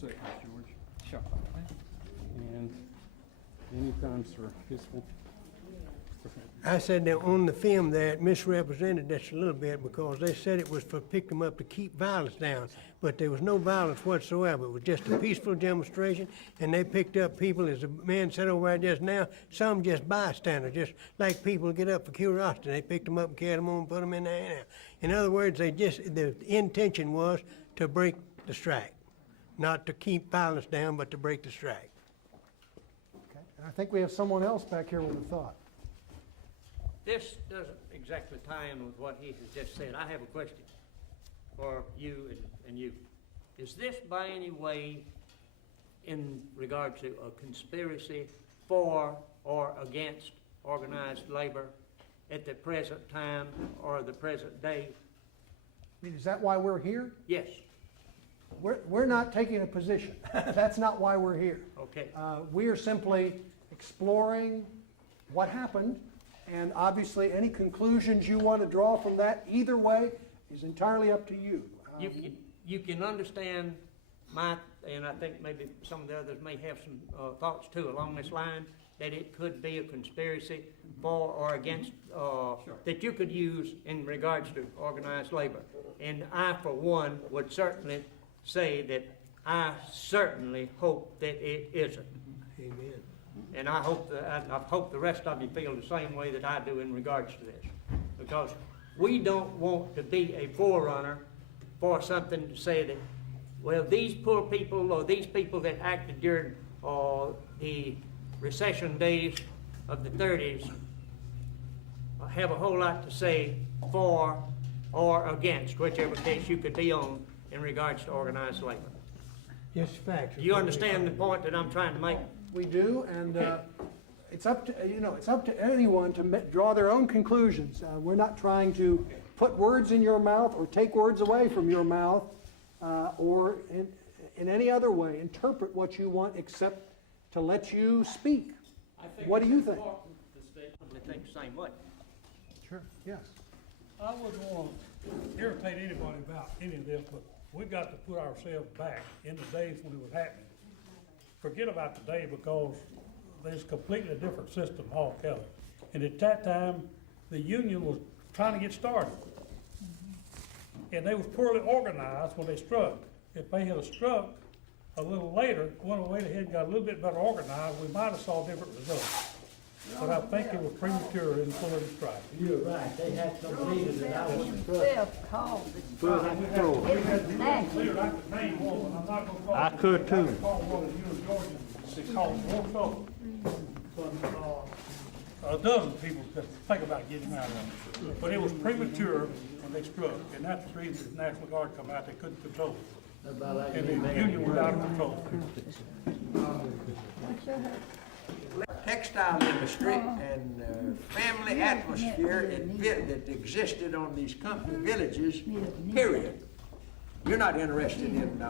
second, George. Sure. And anytime, sir, peaceful. I said that on the film there, it misrepresented this a little bit because they said it was for pick them up to keep violence down, but there was no violence whatsoever. It was just a peaceful demonstration, and they picked up people, as the man said over there just now, some just bystanders, just like people get up for curiosity. They picked them up and carried them on and put them in there anyhow. In other words, the intention was to break the strike, not to keep violence down, but to break the strike. Okay. And I think we have someone else back here with a thought. This doesn't exactly tie in with what he has just said. I have a question for you and you. Is this by any way in regard to a conspiracy for or against organized labor at the present time or the present day? I mean, is that why we're here? Yes. We're not taking a position. That's not why we're here. Okay. We are simply exploring what happened, and obviously any conclusions you want to draw from that either way is entirely up to you. You can understand my, and I think maybe some of the others may have some thoughts too along this line, that it could be a conspiracy for or against, that you could use in regards to organized labor. And I, for one, would certainly say that I certainly hope that it isn't. Amen. And I hope the rest of you feel the same way that I do in regards to this. Because we don't want to be a forerunner for something to say that, well, these poor people or these people that acted during the recession days of the 30s have a whole lot to say for or against, whichever case you could be on in regards to organized labor. Just facts. Do you understand the point that I'm trying to make? We do, and it's up to it's up to anyone to draw their own conclusions. We're not trying to put words in your mouth or take words away from your mouth, or in any other way interpret what you want, except to let you speak. What do you think? I think the same way. Sure. Yes. I wouldn't want to irritate anybody about any of this, but we've got to put ourselves back in the days when it was happening. Forget about today, because there's a completely different system altogether. And at that time, the union was trying to get started. And they was poorly organized when they struck. If they had struck a little later, went away ahead and got a little bit better organized, we might have saw different results. But I think it was premature in pulling the strike. You're right, they had some leaders that I was I could too. A dozen people could think about getting out of it. But it was premature when they struck, and that's the reason the National Guard come out, they couldn't control it. And the union was out of control. Textile industry and family atmosphere that existed on these company villages, period. You're not interested in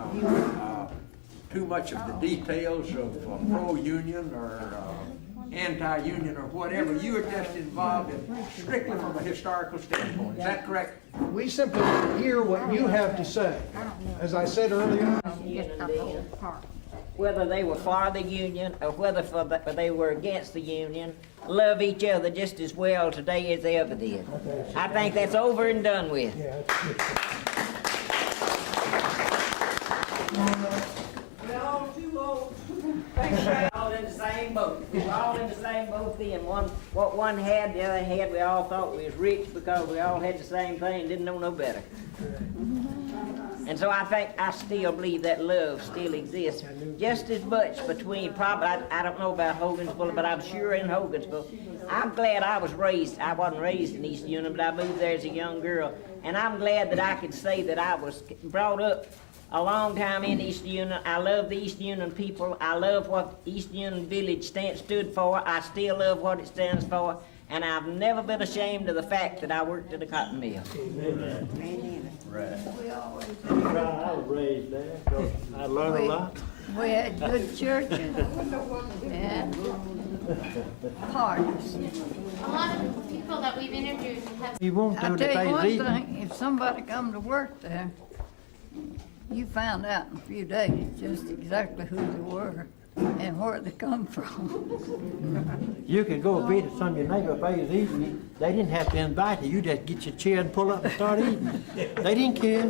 too much of the details of pro-union or anti-union or whatever. You are just involved in strictly from a historical standpoint. Is that correct? We simply hear what you have to say. As I said earlier, whether they were for the union or whether they were against the union, love each other just as well today as they ever did. I think that's over and done with. We're all too old. We're all in the same boat. We're all in the same boat then. What one had, the other had. We all thought we was rich because we all had the same thing and didn't know no better. And so I still believe that love still exists just as much between, probably, I don't know about Hogansville, but I'm sure in Hogansville. I'm glad I wasn't raised in East Union, but I moved there as a young girl. And I'm glad that I could say that I was brought up a long time in East Union. I love the East Union people. I love what East Union Village stood for. I still love what it stands for. And I've never been ashamed of the fact that I worked at a cotton mill. Amen. Right. I was raised there, so I learned a lot. We had good churches and parties. A lot of people that we've interviewed have... You won't do I'll the tell you things one eating. thing, if somebody come to work there, you found out in a few days just exactly who they were and where they come from. You could go visit some of your neighbors if they was eating. They didn't have to invite you. You just get your chair and pull up and start eating. They didn't care.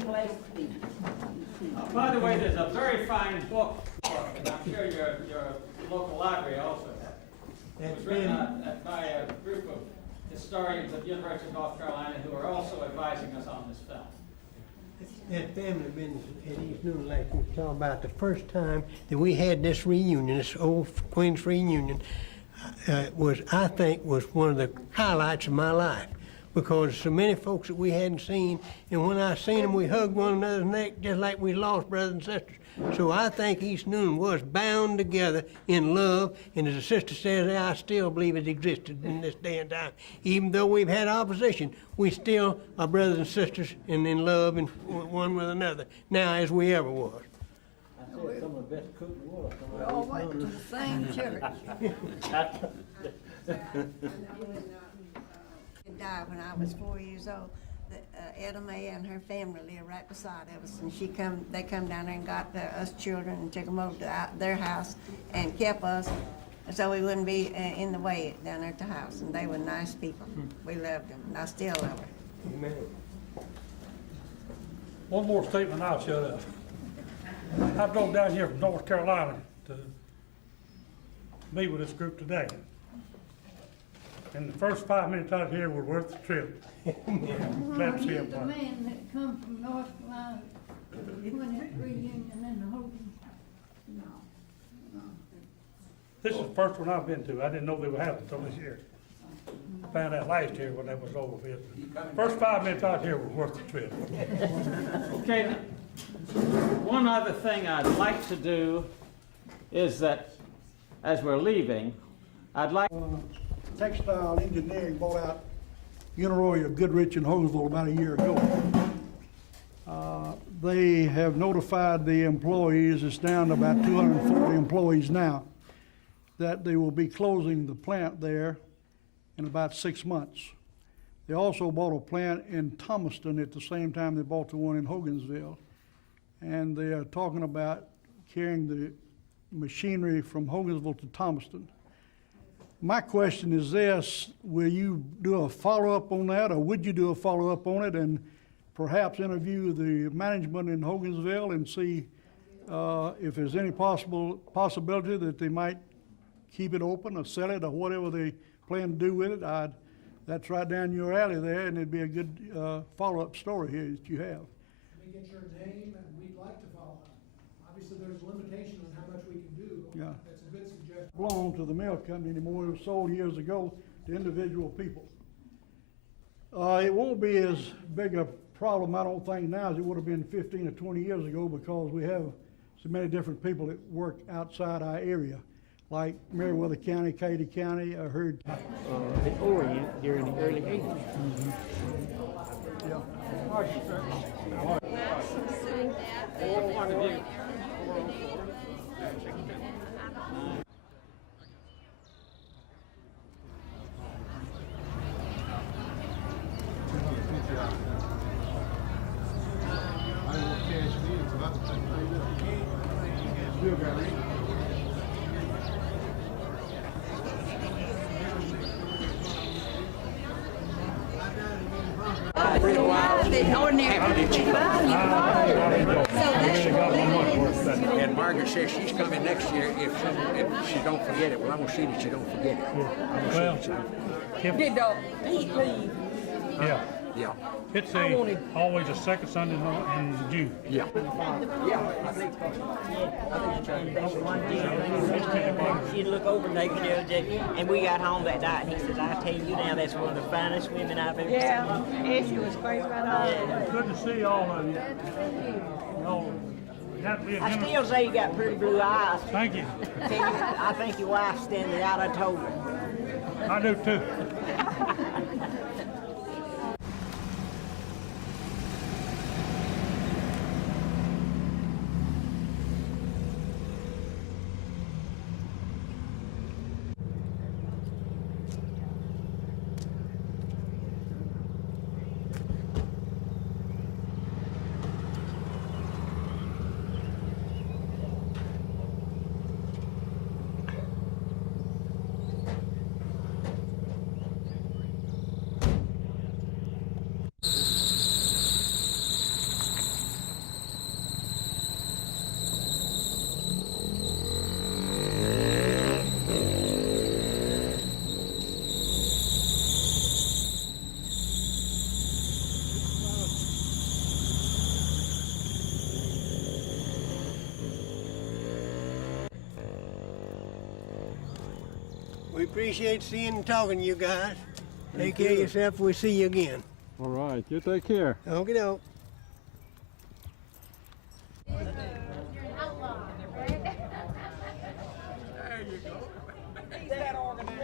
By the way, there's a very fine book, and I'm sure your local library also has it. It was written by a group of historians of the University of North Carolina who are also advising us on this film. That family business at East Newland, like we were talking about, the first time that we had this reunion, this old Acquaintance Reunion, I think was one of the highlights of my life, because so many folks that we hadn't seen, and when I seen them, we hugged one another's neck just like we lost brothers and sisters. So I think East Newland was bound together in love, and as the sister says, I still believe it existed in this day and time. Even though we've had opposition, we still are brothers and sisters and in love and one with another, now as we ever was. I said some of the best cook in the world. We all went to the same church. Died when I was 4 years old. Etta Mae and her family lived right beside us, and they come down there and got us children and took them over to their house and kept us so we wouldn't be in the way down there at the house. And they were nice people. We loved them, and I still love them. Amen. One more statement, I'll shut up. I drove down here from North Carolina to meet with this group today. And the first 5 minutes out here were worth the trip. Glad to see The everybody. man that come from North Carolina, when it reunion in the Hogan. No. This is the first one I've been to. I didn't know they were having until this year. Found out last year when that was over with. First 5 minutes out here were worth the trip. Okay, one other thing I'd like to do is that, as we're leaving, I'd like... Textile Engineering bought out Uniroy of Goodrich and Hogansville about a year ago. They have notified the employees, it's down to about 240 employees now, that they will be closing the plant there in about 6 months. They also bought a plant in Thomaston at the same time they bought the one in Hogansville. And they are talking about carrying the machinery from Hogansville to Thomaston. My question is this: will you do a follow-up on that, or would you do a follow-up on it and perhaps interview the management in Hogansville and see if there's any possibility that they might keep it open or sell it or whatever they plan to do with it? That's right down your alley there, and it'd be a good follow-up story here that you have. Let me get your name, and we'd like to follow up. Obviously, there's a limitation on how much we can do. Yeah. That's a good suggestion. Belong to the mill company anymore. It was sold years ago to individual people. It won't be as big a problem, I don't think, now as it would have been 15 or 20 years ago, because we have so many different people that work outside our area, like Meriwether County, Katy County. I heard The Orient during the early 80s. Yeah. And Margaret says she's coming next year if she don't forget it. Well, I'm gonna see that she don't forget it. Well, yeah, Yeah. it's always a second Sunday in June. Yeah. She'd look over Nate the other day, and we got home that night, and he says, I tell you now, that's one of the finest women I've ever seen. Yeah, she was great right on. Good to see all of you. Y'all got to be a I generous- still say you got pretty blue eyes. Thank you. I think your wife's standing out, I told her. I do too. We appreciate seeing and talking to you guys. Take care of yourself. We'll see you again. All right, you take care. Okie doke. You're an outlaw, right? There you go. He's that organized.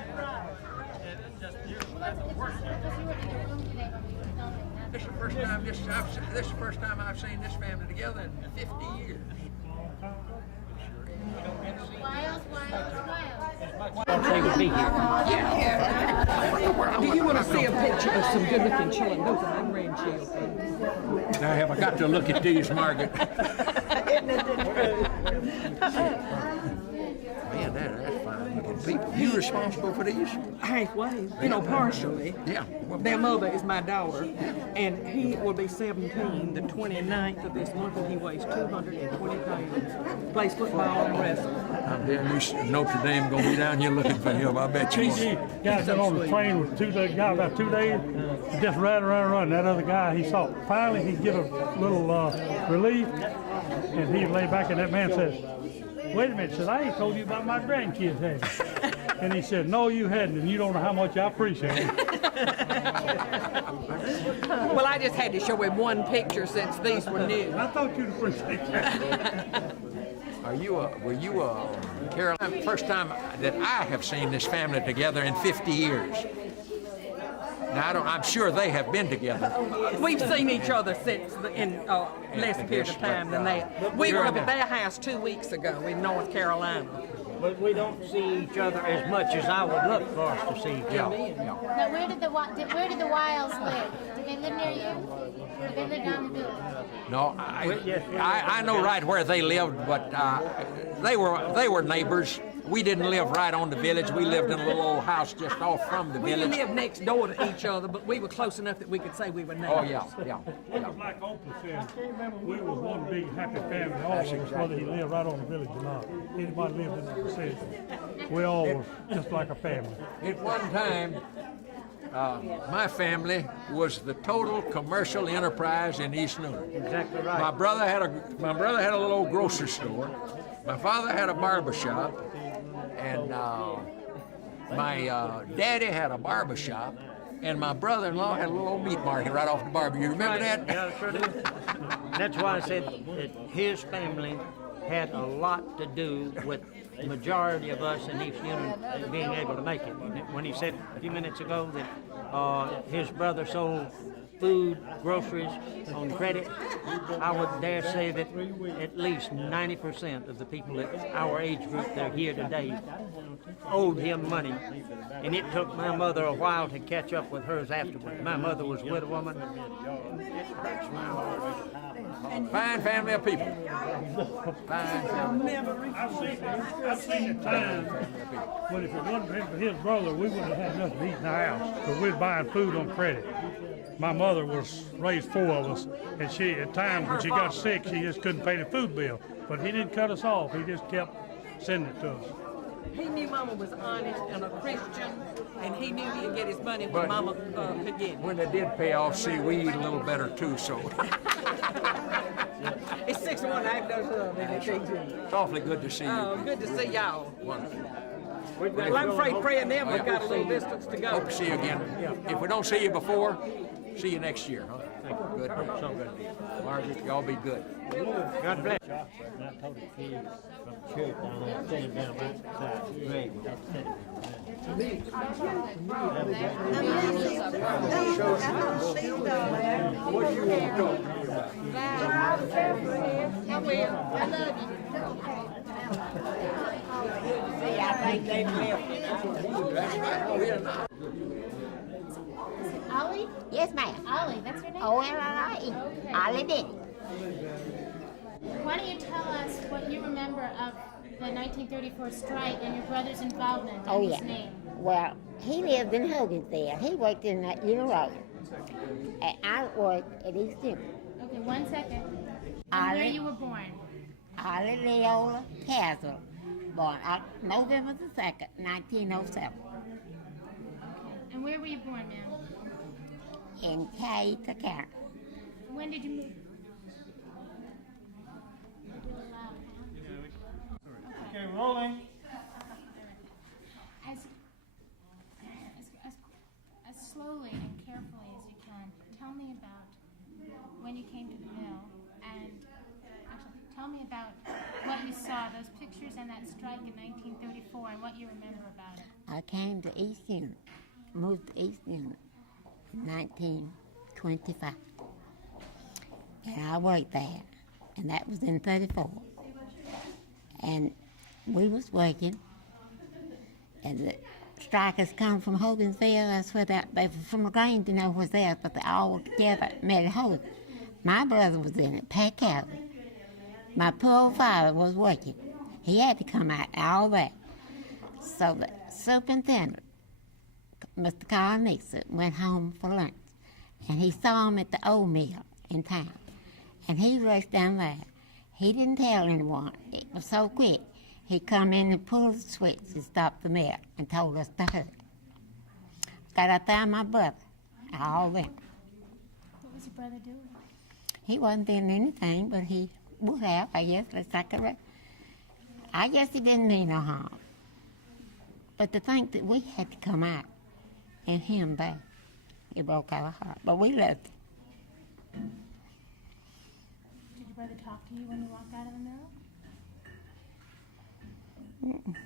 This is the first time I've seen this family together in 50 years. Wiles. They would be here. Do you want to see a picture of some good-looking children? Those are my grandchildren. Now have I got to look at these, Margaret? Man, that's fine looking people. You responsible for these? Halfway, partially. Yeah. Their mother is my daughter, and he will be 17 the 29th of this month, and he weighs 220 pounds. Plays football and wrestling. I'm damn you Notre Dame gonna be down here looking for him. I bet you. Guys been on the train with about 2 days, just ran around. That other guy, he saw finally he'd get a little relief, and he lay back, and that man says, "Wait a minute," said, "I ain't told you about my grandkids, have you?" And he said, "No, you hadn't, and you don't know how much I appreciate it." Well, I just had to show him one picture since these were new. I thought you'd appreciate that. Were you Caroline? First time that I have seen this family together in 50 years. Now I'm sure they have been together. We've seen each other since in less period of time than that. We were up at their house 2 weeks ago in North Carolina. But we don't see each other as much as I would look for us to see each other. Now, where did the Wiles live? Did they live near you? Or did they live down the village? No, I know right where they lived, but they were neighbors. We didn't live right on the village. We lived in a little old house just off from the We village. lived next door to each other, but we were close enough that we could say we were neighbors. Oh yeah. Like Oprah said, we was one big happy family, all of us, whether he lived right on the village or not. Anybody lived in the vicinity. We all were just like a family. At one time, my family was the total commercial enterprise in East Newnan. Exactly right. My brother had a little old grocery store. My father had a barber shop, and my daddy had a barber shop, and my brother-in-law had a little old meat market right off the barber. You remember that? Yeah, I sure do. That's why I said that his family had a lot to do with the majority of us in East Union being able to make it. When he said a few minutes ago that his brother sold food, groceries on credit, I would dare say that at least 90% of the people at our age group that are here today owed him money. And it took my mother a while to catch up with hers afterward. My mother was a widow woman. Fine family of people. Fine family. I've seen the time when if it wasn't for his brother, we wouldn't have had nothing to eat in the house, because we were buying food on credit. My mother raised 4 of us, and she, at times when she got sick, she just couldn't pay the food bill. But he didn't cut us off. He just kept sending it to us. He knew Mama was honest and a Christian, and he knew he'd get his money when Mama could get it. When they did pay off, see, we eat a little better too, so. It's 6 of one, I does It's awfully good to see you. Oh, good to see y'all. Wonderful. Well, I'm afraid praying them, we've got a little distance to go. Hope to see you again. If we don't see you before, see you next year, huh? Good. So good. Margaret, y'all be good. God bless. What do you want to talk to me about? I will. I love you. See, I think they've left. Ollie? Yes, ma'am. Ollie, that's her name? O-L-L-I-E. Ollie did. Why don't you tell us what you remember of the 1934 strike and your brother's involvement and his name? Well, he lived in Hogansville. He worked in that Road. And I worked at East Newton. Okay, 1 second. And Ollie. where you were born? Ollie Leola Castle, born November the 2nd, 1907. And where were you born, ma'am? In Cater County. When did you move? Okay, rolling. As those pictures and that strike in 1934 and what you remember about it. I came to East Unit, moved to East Unit in 1925. And I worked there, and that was in 34. And we was working, and the strikers come from Hogansville. That's where they were from Lagrange, you know, was there, but they all together met at Hogan. My brother was in it, Pat Calvin. My poor old father was working. He had to come out and all that. So the superintendent, Mr. Carl Nixon, went home for lunch, and he saw him at the old mill in town. And he rushed down there. He didn't tell anyone. It was so quick. He come in and pulled the switch and stopped the mill and told us to hurry. Got out there, my brother, all that. What was your brother doing? He wasn't doing anything, but he would have, I guess. I guess he didn't mean no harm. But to think that we had to come out and him back, it broke our heart. But we loved him. Did your brother talk to you when you walked out of the mill? Mm-mm.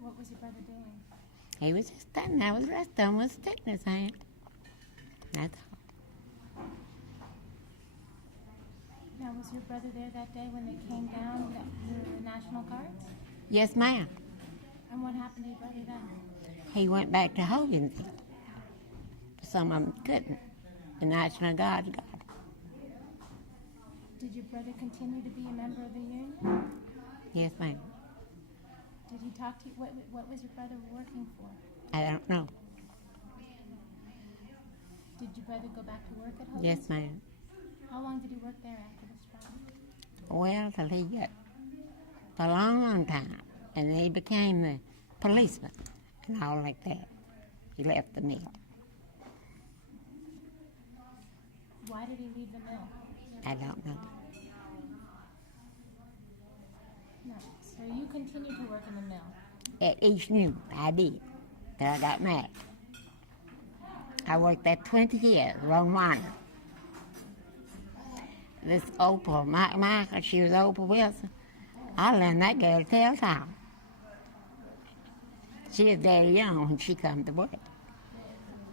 What was your brother doing? He was just standing there with the rest of them with a stick in his hand. That's all. Now, was your brother there that day when they came down, the National Guards? Yes, ma'am. And what happened to your brother then? He went back to Hogansville. Some of them couldn't. The National Guard got him. Did your brother continue to be a member of the union? Yes, ma'am. Did he talk to you? What was your brother working for? I don't know. Did your brother go back to work at Hogansville? Yes, ma'am. How long did he work there after the strike? Well, till he got for a long, long time. And then he became the policeman and all like that. He left the mill. Why did he leave the mill? I don't know. No. So you continued to work in the mill? At East Newton, I did. Till I got married. I worked there 20 years, wrong one. This Opal, Michael, she was Opal Wilson. I learned that girl to tell time. She was very young when she come to work.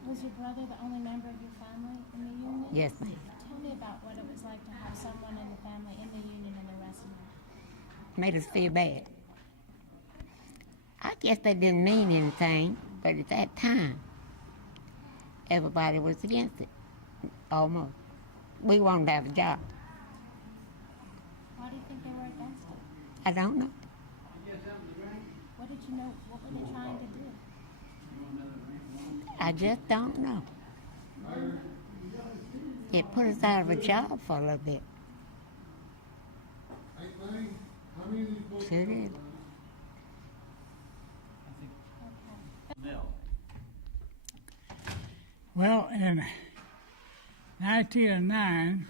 Was your brother the only member of your family in the union? Yes, ma'am. Tell me about what it was like to have someone in the family in the union and the rest of them. Made us feel bad. I guess they didn't mean anything, but at that time, everybody was against it, almost. We wanted to have a job. Why do you think they were against it? I don't know. What did you know? What were they trying to do? I just don't know. It put us out of a job for a little bit. Sure did. Well, in 1909,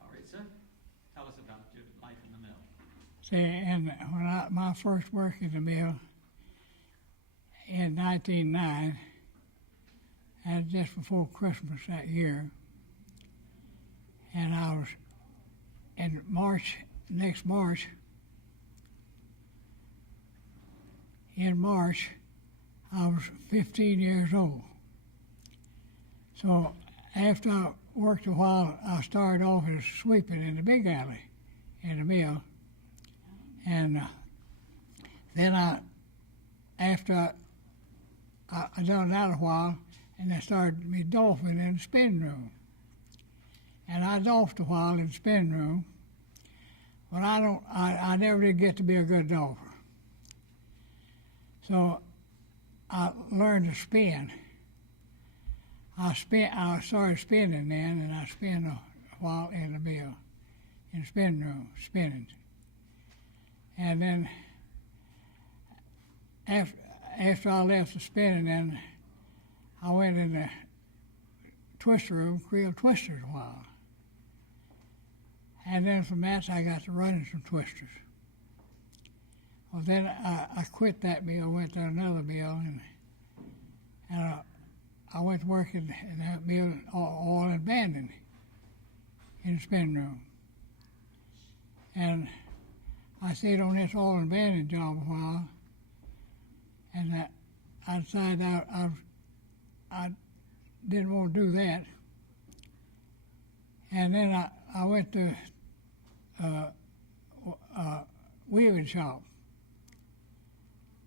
All right, sir. Tell us about your life in the mill. see, and when my first work in the mill in 1909, and just before Christmas that year, and I was in next March, I was 15 years old. So after I worked a while, I started off as sweeping in the big alley in the mill. And then after I done that a while, and I started me dolphing in the spin room. And I dolphed a while in the spin room, but I never did get to be a good dolpher. So I learned to spin. I started spinning then, and I spent a while in the mill, in the spin room, spinning. And then after I left the spinning, then I went in the twister room, creel twisters a while. And then from that, I got to running some twisters. Well, then I quit that mill, went to another mill, and I went to work in that mill, oil and banding in the spinning room. And I stayed on this oil and banding job a while, and I decided I didn't want to do that. And then I went to weaving shop,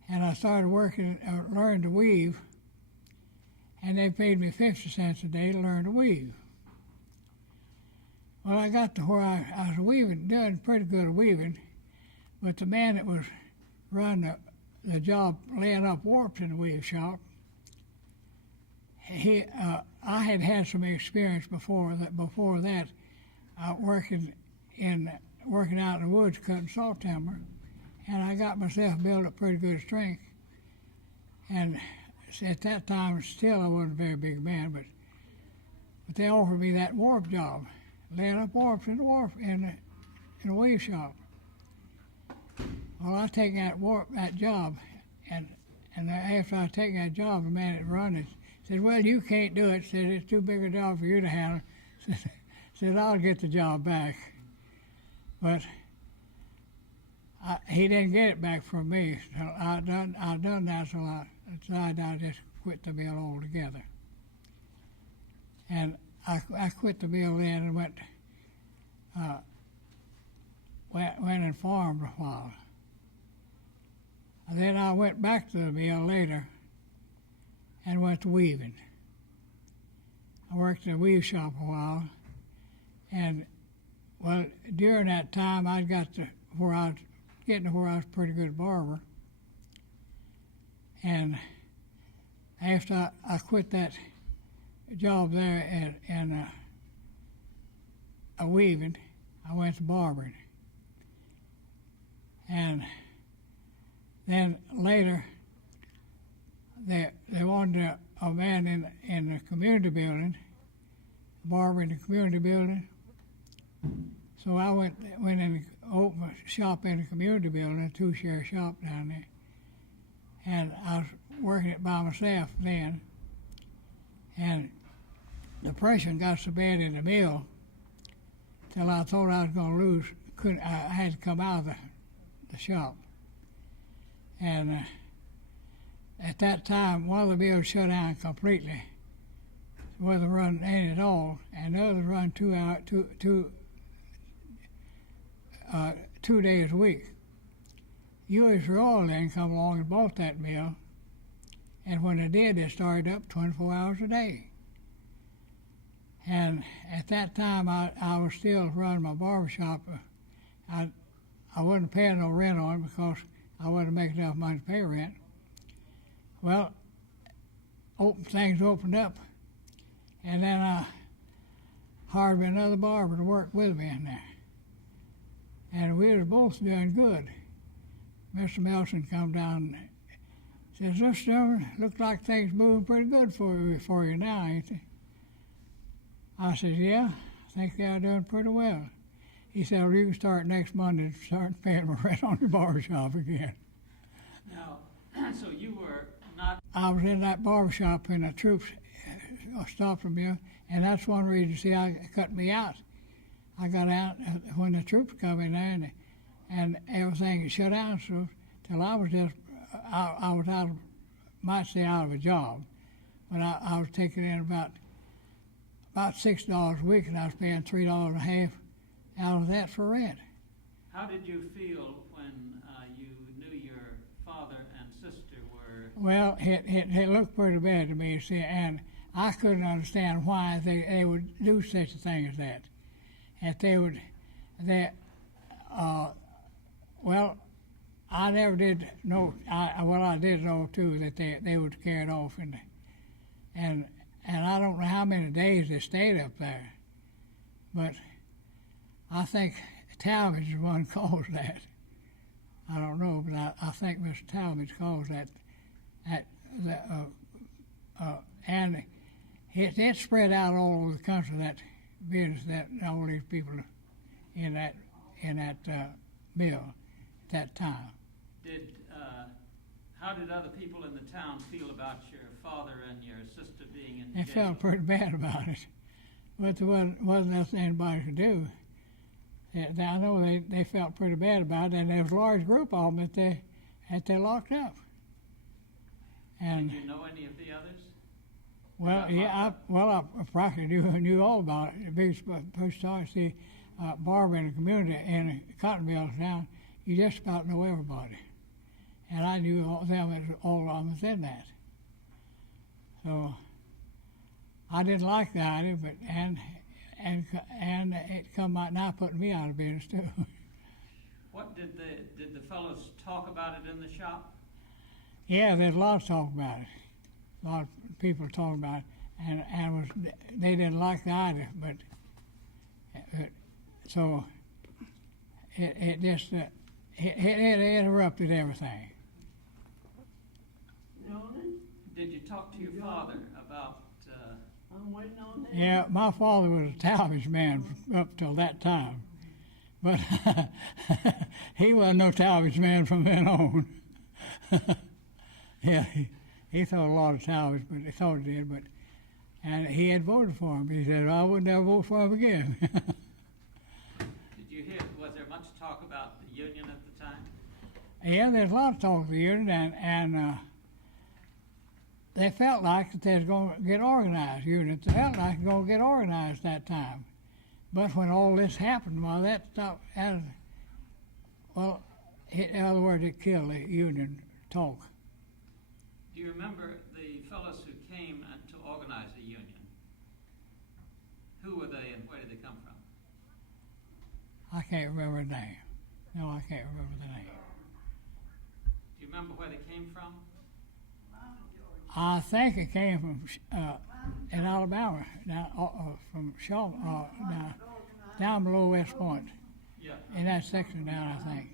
and I started working, learned to weave, and they paid me 50 cents a day to learn to weave. Well, I got to where I was weaving, doing pretty good at weaving, but the man that was running the job, laying up warps in the weave shop, I had had some experience before that, working out in the woods cutting saw timber, and I got myself built up pretty good strength. And at that time, still I wasn't a very big man, but they offered me that warp job, laying up warps in the weave shop. Well, I take that job, and after I take that job, the man that run it said, "Well, you can't do it." Said, "It's too big a job for you to handle." Said, "I'll get the job back." But he didn't get it back from me. So I done that, so I decided I'd just quit the mill altogether. And I quit the mill then and went and farmed a while. And then I went back to the mill later and went to weaving. I worked in a weave shop a while, and well, during that time I got to where I was getting to where I was a pretty good barber. And after I quit that job there and weaving, I went to barbering. And then later, they wanted a man in the community building, a barber in the community building. So I went and opened a shop in the community building, a two-share shop down there. And I was working it by myself then. And depression got so bad in the mill till I thought I was going to lose. I had to come out of the shop. And at that time, one of the mills shut down completely. It wasn't running any at all, and the other run 2 days a week. U.S. Oil then come along and bought that mill, and when they did, they started up 24 hours a day. And at that time, I was still running my barbershop. I wasn't paying no rent on it because I wasn't making enough money to pay rent. Well, things opened up, and then I hired me another barber to work with me in there. And we were both doing good. Mr. Melson come down and says, "This gentleman, looks like things moving pretty good for you now, ain't they?" I said, "Yeah, I think they are doing pretty well." He said, "Well, you can start next Monday and start paying my rent on your barbershop again." Now, so you were not... I was in that barbershop and the troops stopped me, and that's one reason, see, I cut me out. I got out when the troops come in there, and everything shut down, so till I was just, I was out of, might say out of a job, but I was taking in about $6 a week, and I was paying $3.50 out of that for rent. How did you feel when you knew your father and sister were... Well, it looked pretty bad to me, see, and I couldn't understand why they would do such a thing as that. That they would, well, I never did know, I did know too that they would carry it off, and I don't know how many days they stayed up there, but I think Talmadge is the one who caused that. I don't know, but I think Mr. Talmadge caused that, and it spread out all over the country, that business, that all these people in that mill at that time. How did other people in the town feel about your father and your sister being in They jail? felt pretty bad about it. but there wasn't nothing anybody could do. I know they felt pretty bad about it, and there was a large group of them that they locked up. And Did you know any of the others? well, yeah, I practically knew all about it. The biggest push started, see, Barbara in the community and Cottonville down, you just about know everybody. And I knew all of them was in that. So I didn't like the idea, but and it come out now putting me out of business too. What did the fellows talk about it in the shop? Yeah, there's a lot of talk about it. A lot of people talking about it, and they didn't like the idea, but so it just it interrupted everything. Did you talk to your father about? Yeah, my father was a salvage man up till that time, but he wasn't no salvage man from then on. Yeah, he thought a lot of salvage, but he thought he did, and he had voted for him. He said, I would never vote for him again. Did you hear? Was there much talk about the union at the time? Yeah, there's a lot of talk of the union, and they felt like that they was going to get organized. Units they felt like they were going to get organized that time. But when all this happened, well, that stopped. Well, in other words, it killed the union talk. Do you remember the fellows who came to organize the union? Who were they and where did they come from? I can't remember the name. No, I can't remember the name. Do you remember where they came from? I think it came from in Alabama, from Shaw, down below West Point. Yeah. In that section down, I think.